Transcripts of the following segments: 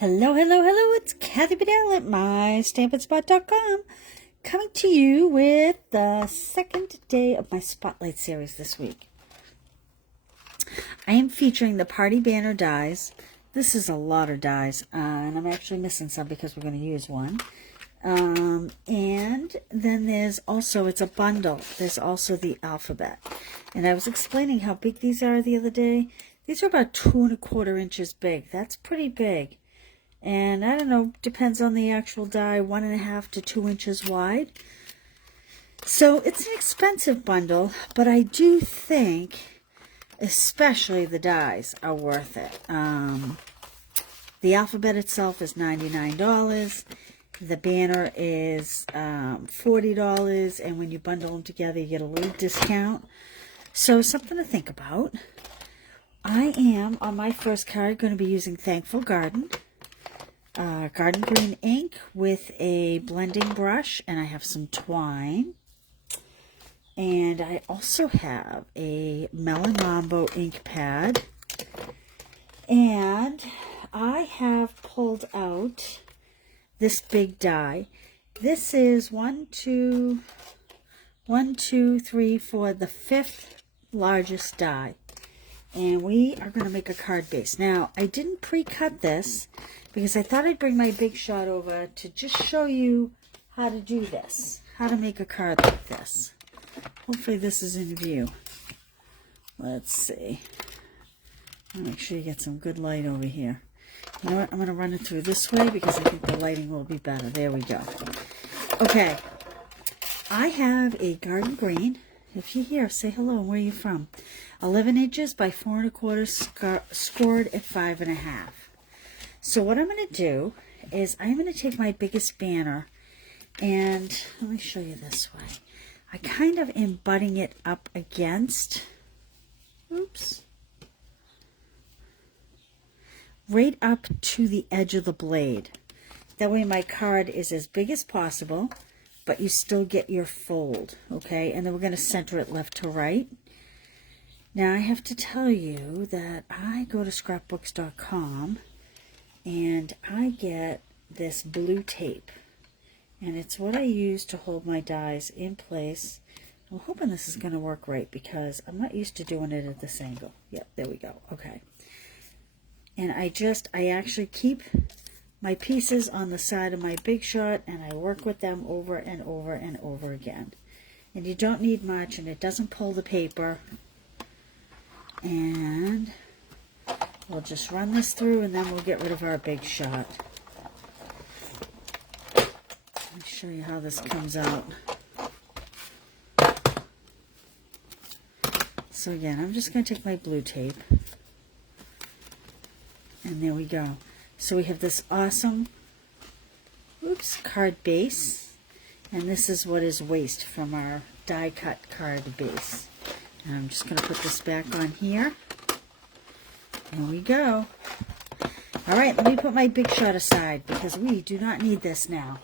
Hello, hello, hello, it's Kathy Bedell at mystampandspot.com coming to you with the second day of my Spotlight series this week. I am featuring the Party Banner dies. This is a lot of dies, and I'm actually missing some because we're going to use one. And then there's also, it's a bundle, there's also the alphabet. And I was explaining how big these are the other day. These are about 2¼ inches big. That's pretty big. And I don't know, depends on the actual die, 1½ to 2 inches wide. So it's an expensive bundle, but I do think, especially the dies, are worth it. The alphabet itself is $99. The banner is $40, and when you bundle them together, you get a little discount. So something to think about. I am, on my first card, going to be using Thankful Garden. Garden green ink with a blending brush, and I have some twine, and I also have a Melon Mambo ink pad, and I have pulled out this big die. This is 1, 2, 3, 4, the 5th largest die, and we are going to make a card base. Now, I didn't pre-cut this because I thought I'd bring my Big Shot over to just show you how to do this, how to make a card like this. Hopefully this is in view. Let's see. I'll make sure you get some good light over here. You know what? I'm going to run it through this way because I think the lighting will be better. There we go. Okay. I have a garden green. If you're here, say hello. Where are you from? 11 inches by 4¼ scored at 5½. So what I'm going to do is I'm going to take my biggest banner, and let me show you this way. I kind of am butting it up against, oops, right up to the edge of the blade. That way my card is as big as possible, but you still get your fold, okay? And then we're going to center it left to right. Now I have to tell you that I go to scrapbooks.com and I get this blue tape, and it's what I use to hold my dies in place. I'm hoping this is going to work right because I'm not used to doing it at this angle. Yep, there we go. Okay. And I actually keep my pieces on the side of my Big Shot, and I work with them over and over and over again. And you don't need much, and it doesn't pull the paper. And we'll just run this through, and then we'll get rid of our Big Shot. Let me show you how this comes out. So again, I'm just going to take my blue tape. And there we go. So we have this awesome, card base. And this is what is waste from our die cut card base. And I'm just going to put this back on here. There we go. All right, let me put my Big Shot aside because we do not need this now.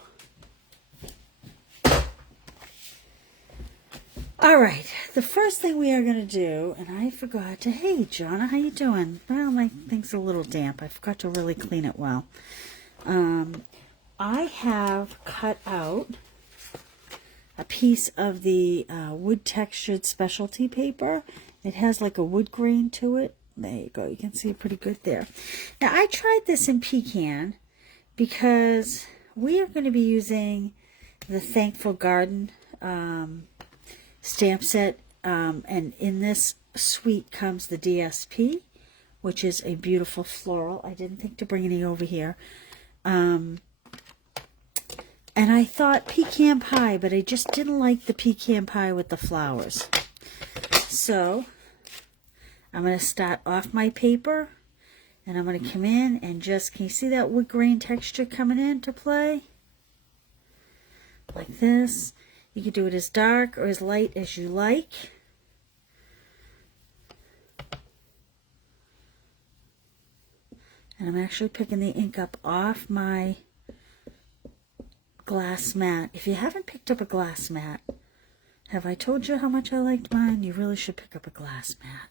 All right, the first thing we are going to do, and I forgot to, hey, Jonna, how you doing? Well, my thing's a little damp. I forgot to really clean it well. I have cut out a piece of the wood textured specialty paper. It has like a wood grain to it. There you go. You can see it pretty good there. Now, I tried this in pecan because we are going to be using the Thankful Garden stamp set. And in this suite comes the DSP, which is a beautiful floral. I didn't think to bring any over here. And I thought pecan pie, but I just didn't like the pecan pie with the flowers. So I'm going to start off my paper, and I'm going to come in and just, can you see that wood grain texture coming into play? Like this. You can do it as dark or as light as you like. And I'm actually picking the ink up off my glass mat. If you haven't picked up a glass mat, have I told you how much I liked mine? You really should pick up a glass mat.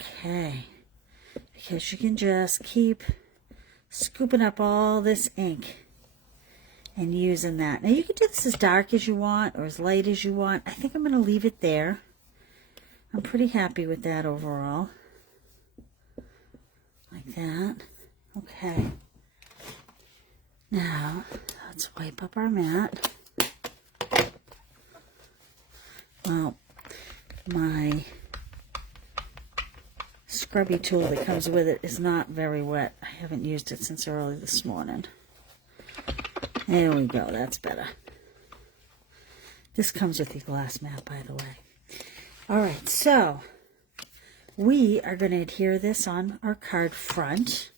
Okay. because you can just keep scooping up all this ink and using that. Now you can do this as dark as you want or as light as you want. I think I'm going to leave it there. I'm pretty happy with that overall. Like that. Okay. Now, let's wipe up our mat. Well, my scrubby tool that comes with it is not very wet. I haven't used it since early this morning. There we go. That's better. This comes with the glass mat, by the way. All right, so we are going to adhere this on our card front.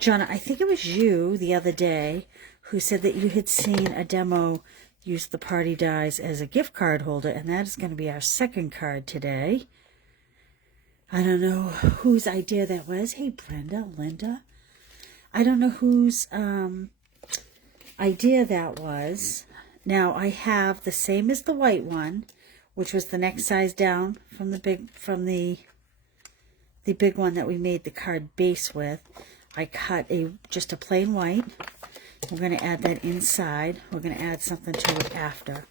Jonna, I think it was you the other day who said that you had seen a demo use the party dies as a gift card holder, and that is going to be our second card today. I don't know whose idea that was. Hey, Brenda, Linda. I don't know whose idea that was. Now, I have the same as the white one, which was the next size down from the big one that we made the card base with. I cut just a plain white. We're going to add that inside. We're going to add something to it after.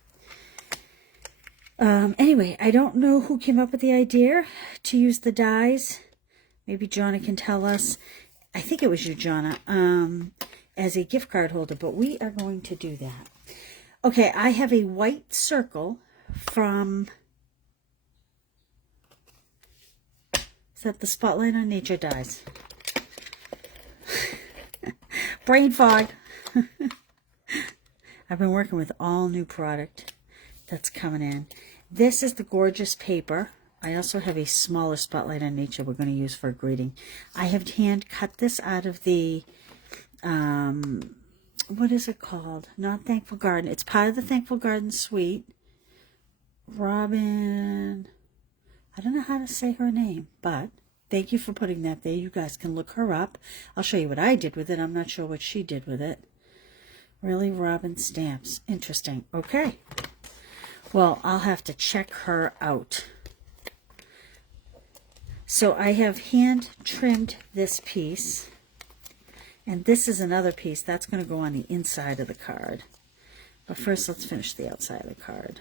Anyway, I don't know who came up with the idea to use the dies. Maybe Jonna can tell us. I think it was you, Jonna, as a gift card holder, but we are going to do that. Okay, I have a white circle from, is that the Spotlight on Nature dies? Brain fog. I've been working with all new product that's coming in. This is the gorgeous paper. I also have a smaller Spotlight on Nature we're going to use for a greeting. I have hand cut this out of the, what is it called? Not Thankful Garden. It's part of the Thankful Garden suite. Robin, I don't know how to say her name, but thank you for putting that there. You guys can look her up. I'll show you what I did with it. I'm not sure what she did with it. Really, Robin Stamps. Interesting. Okay. Well, I'll have to check her out. So I have hand trimmed this piece. And this is another piece. That's going to go on the inside of the card. But first, let's finish the outside of the card.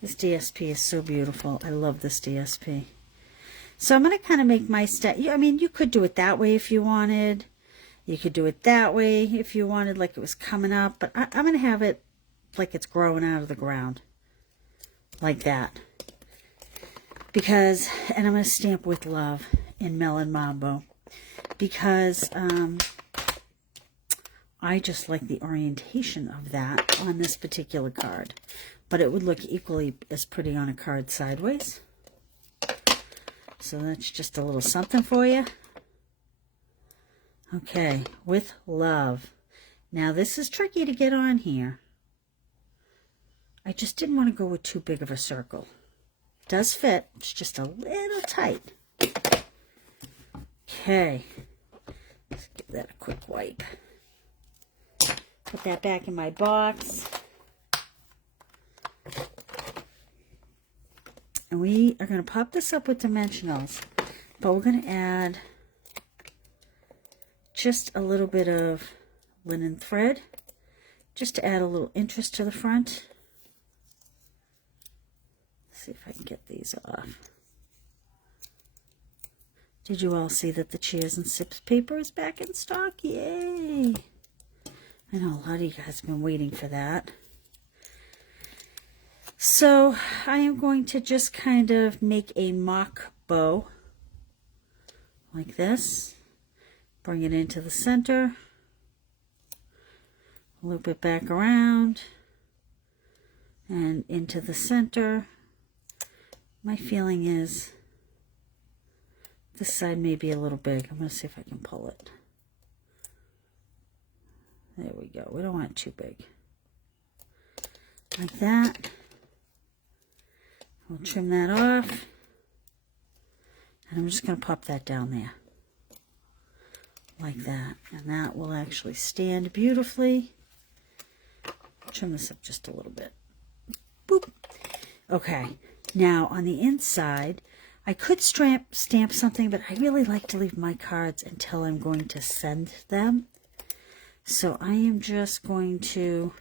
This DSP is so beautiful. I love this DSP. So I'm going to kind of make my step. I mean, you could do it that way if you wanted. You could do it that way if you wanted, like it was coming up. But I'm going to have it like it's growing out of the ground. Like that. Because, and I'm going to stamp with love in Melon Mambo. Because I just like the orientation of that on this particular card. But it would look equally as pretty on a card sideways. So that's just a little something for you. Okay, with love. Now this is tricky to get on here. I just didn't want to go with too big of a circle. It does fit, it's just a little tight. Okay, let's give that a quick wipe. Put that back in my box. And we are going to pop this up with dimensionals, but we're going to add just a little bit of linen thread, just to add a little interest to the front. Let's see if I can get these off. Did you all see that the Cheers and Sips paper is back in stock? Yay! I know a lot of you guys have been waiting for that. So I am going to just kind of make a mock bow like this. Bring it into the center. Loop it back around and into the center. My feeling is this side may be a little big. I'm going to see if I can pull it. There we go. We don't want it too big. Like that. We'll trim that off. And I'm just going to pop that down there. Like that. And that will actually stand beautifully. Trim this up just a little bit. Boop. Okay. Now on the inside, I could stamp something, but I really like to leave my cards until I'm going to send them. So I am just going to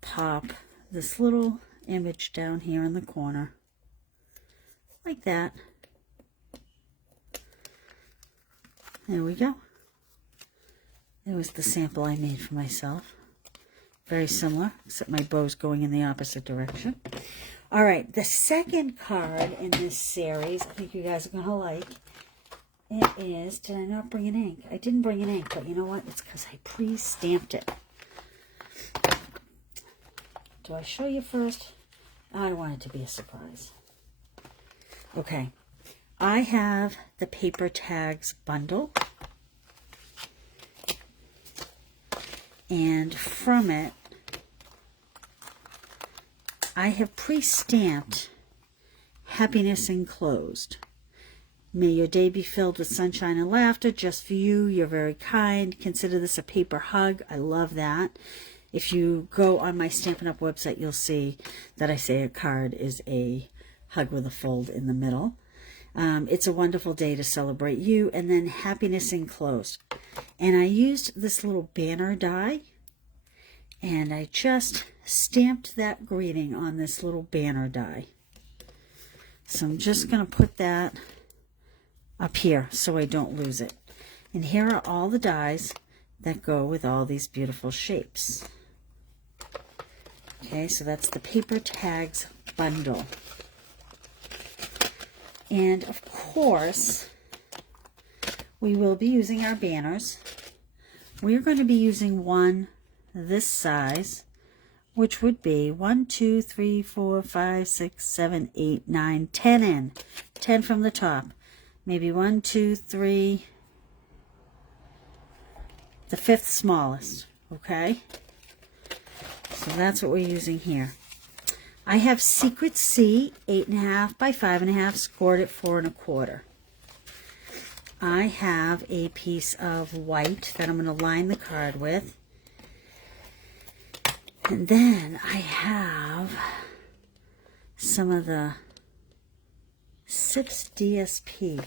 pop this little image down here in the corner, like that. There we go. It was the sample I made for myself. Very similar, except my bow's going in the opposite direction. All right, the second card in this series, I think you guys are going to like. It is, did I not bring an ink? I didn't bring an ink, but you know what? It's because I pre-stamped it. Do I show you first? I don't want it to be a surprise. Okay, I have the Paper Tags bundle. And from it, I have pre-stamped Happiness Enclosed. May your day be filled with sunshine and laughter just for you. You're very kind. Consider this a paper hug. I love that. If you go on my Stampin' Up! Website, you'll see that I say a card is a hug with a fold in the middle. It's a wonderful day to celebrate you. And then Happiness Enclosed. And I used this little banner die. And I just stamped that greeting on this little banner die. So I'm just going to put that up here so I don't lose it. And here are all the dies that go with all these beautiful shapes. Okay, so that's the Paper Tags bundle. And of course, we will be using our banners. We're going to be using one this size, which would be 1, 2, 3, 4, 5, 6, 7, 8, 9, 10 in. 10 from the top. Maybe 1, 2, 3. The fifth smallest. Okay? So that's what we're using here. I have Secret C 8.5 by 5.5, scored at 4 1/4. I have a piece of white that I'm going to line the card with. And then I have some of the Sips DSP.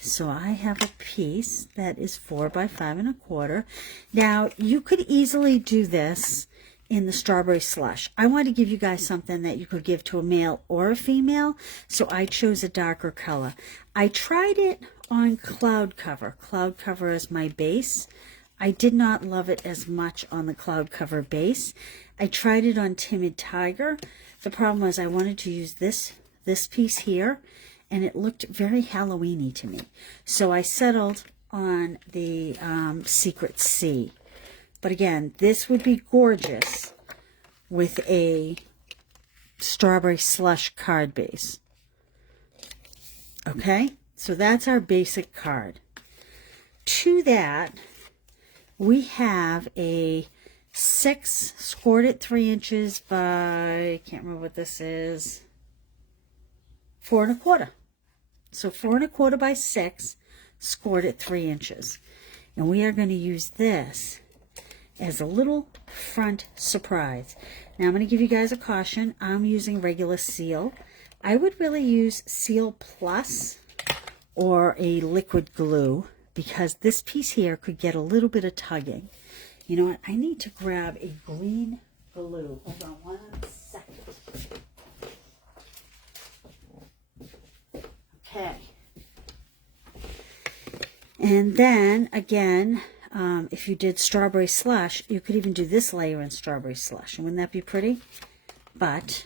So I have a piece that is 4 by 5 1/4. Now, you could easily do this in the Strawberry Slush. I want to give you guys something that you could give to a male or a female, so I chose a darker color. I tried it on Cloud Cover. Cloud Cover is my base. I did not love it as much on the Cloud Cover base. I tried it on Timid Tiger. The problem was I wanted to use this piece here, and it looked very Halloween-y to me. So I settled on the Secret C. But again, this would be gorgeous with a Strawberry Slush card base. Okay, so that's our basic card. To that, we have a 6 scored at 3 inches by, I can't remember what this is, 4 1/4. So 4 1/4 by 6 scored at 3 inches. And we are going to use this as a little front surprise. Now I'm going to give you guys a caution. I'm using regular seal. I would really use Seal Plus or a liquid glue, because this piece here could get a little bit of tugging. You know what? I need to grab a green glue. Hold on 1 second. Okay. And then, again, if you did Strawberry Slush, you could even do this layer in Strawberry Slush. Wouldn't that be pretty? But,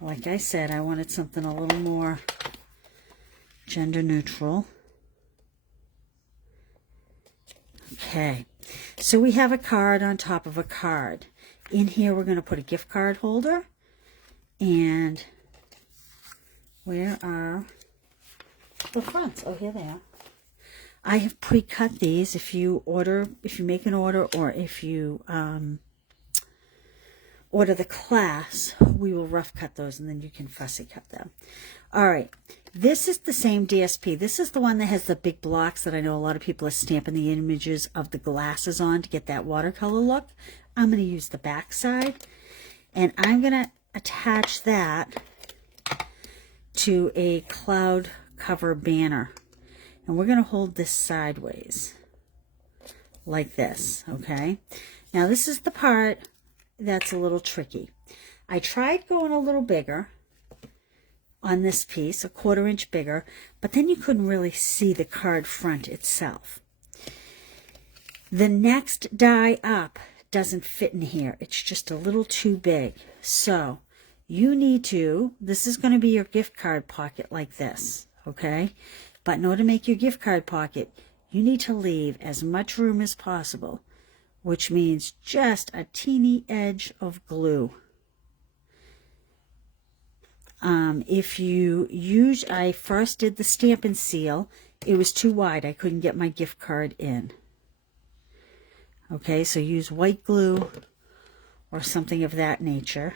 like I said, I wanted something a little more gender neutral. Okay, so we have a card on top of a card. In here, we're going to put a gift card holder. And where are the fronts? Oh, here they are. I have pre-cut these. If you make an order, or if you order the class, we will rough cut those, and then you can fussy cut them. All right, this is the same DSP. This is the one that has the big blocks that I know a lot of people are stamping the images of the glasses on to get that watercolor look. I'm going to use the back side, and I'm going to attach that to a cloud cover banner. And we're going to hold this sideways like this, okay? Now this is the part that's a little tricky. I tried going a little bigger on this piece, a 1/4 inch bigger, but then you couldn't really see the card front itself. The next die up doesn't fit in here. It's just a little too big. So you need to, this is going to be your gift card pocket like this, okay? But in order to make your gift card pocket, you need to leave as much room as possible, which means just a teeny edge of glue. If you use, I first did the stamp and seal, it was too wide. I couldn't get my gift card in. Okay, so use white glue or something of that nature.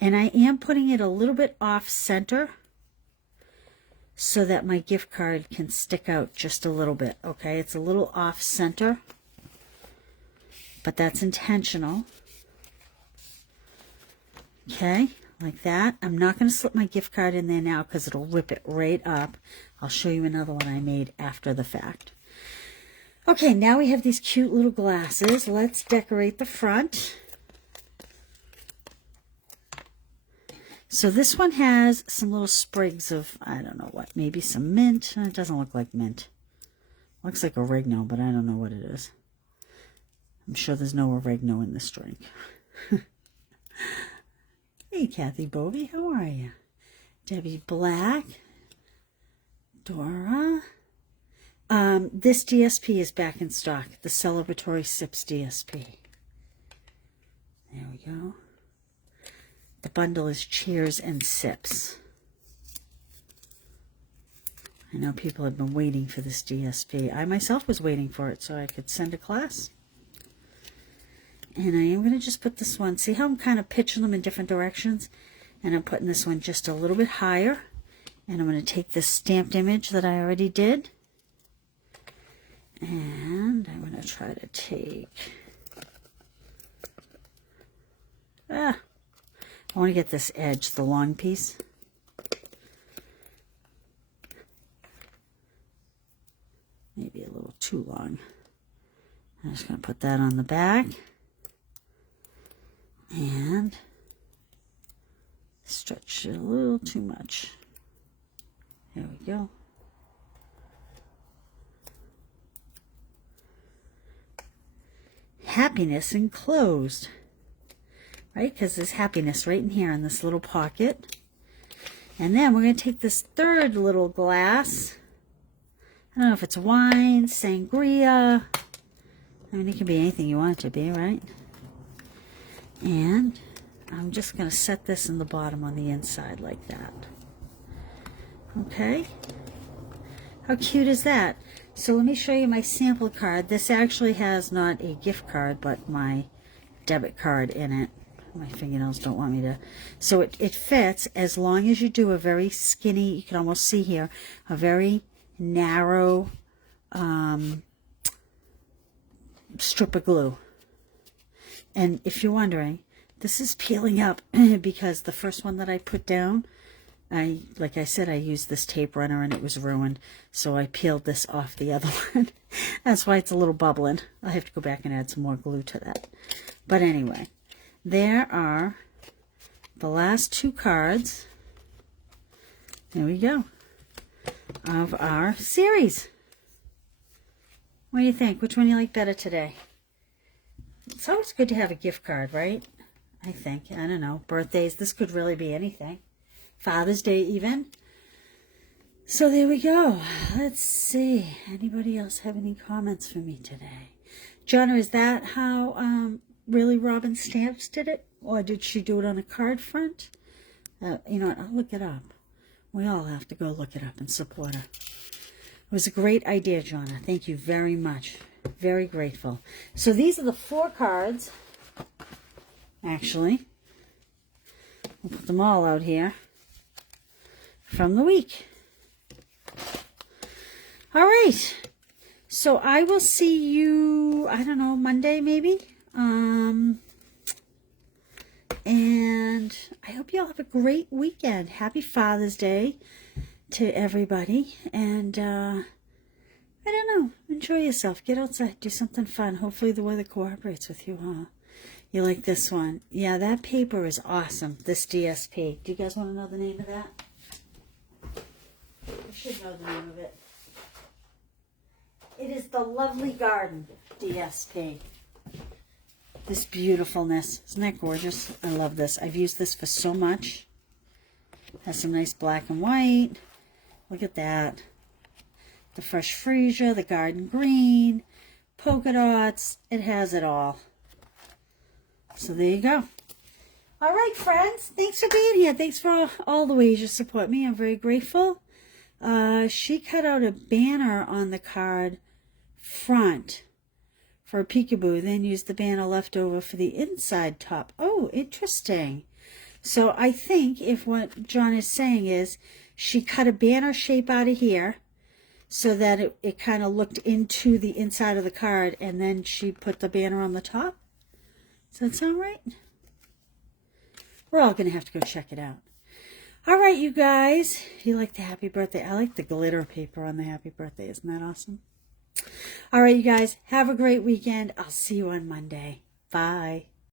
And I am putting it a little bit off center so that my gift card can stick out just a little bit. Okay, it's a little off center, but that's intentional. Okay, like that. I'm not going to slip my gift card in there now because it'll rip it right up. I'll show you another one I made after the fact. Okay, now we have these cute little glasses. Let's decorate the front. So this one has some little sprigs of, I don't know what, maybe some mint. It doesn't look like mint. Looks like oregano, but I don't know what it is. I'm sure there's no oregano in this drink. Hey, Kathy Bovey, how are you? Debbie Black. Dora. This DSP is back in stock. The Celebratory Sips DSP. There we go. The bundle is Cheers and Sips. I know people have been waiting for this DSP. I myself was waiting for it so I could send a class. And I am going to just put this one, see how I'm kind of pitching them in different directions? And I'm putting this one just a little bit higher. And I'm going to take this stamped image that I already did. And I'm going to try to take... I want to get this edge, the long piece. Maybe a little too long. I'm just going to put that on the back. And stretch it a little too much. There we go. Happiness enclosed. Right? Because there's happiness right in here in this little pocket. And then we're going to take this third little glass. I don't know if it's wine, sangria. I mean, it can be anything you want it to be, right? And I'm just going to set this in the bottom on the inside like that. Okay. How cute is that? So let me show you my sample card. This actually has not a gift card, but my debit card in it. My fingernails don't want me to. So it fits as long as you do a very skinny, you can almost see here, a very narrow strip of glue. And if you're wondering, this is peeling up because the first one that I put down, like I said, I used this tape runner and it was ruined. So I peeled this off the other one. That's why it's a little bubbling. I'll have to go back and add some more glue to that. But anyway, there are the last two cards. There we go. Of our series. What do you think? Which one do you like better today? It's always good to have a gift card, right? I think. I don't know. Birthdays. This could really be anything. Father's Day even. So there we go. Let's see. Anybody else have any comments for me today? Jonna, is that how really Robin Stamps did it? Or did she do it on a card front? You know what? I'll look it up. We all have to go look it up and support her. It was a great idea, Jonna. Thank you very much. Very grateful. So these are the 4 cards. Actually, we'll put them all out here from the week. All right. So I will see you, I don't know, Monday maybe. And I hope you all have a great weekend. Happy Father's Day to everybody. And I don't know. Enjoy yourself. Get outside. Do something fun. Hopefully the weather cooperates with you, huh? You like this one? Yeah, that paper is awesome. This DSP. Do you guys want to know the name of that? You should know the name of it. It is the Lovely Garden DSP. This beautifulness. Isn't that gorgeous? I love this. I've used this for so much. Has some nice black and white. Look at that. The fresh freesia, the garden green, polka dots. It has it all. So there you go. All right, friends. Thanks for being here. Thanks for all the ways you support me. I'm very grateful. She cut out a banner on the card front for a peekaboo, then used the banner left over for the inside top. Oh, interesting. So I think if what John is saying is she cut a banner shape out of here so that it kind of looked into the inside of the card, and then she put the banner on the top. Does that sound right? We're all going to have to go check it out. All right, you guys. You like the happy birthday? I like the glitter paper on the happy birthday. Isn't that awesome? All right, you guys. Have a great weekend. I'll see you on Monday. Bye.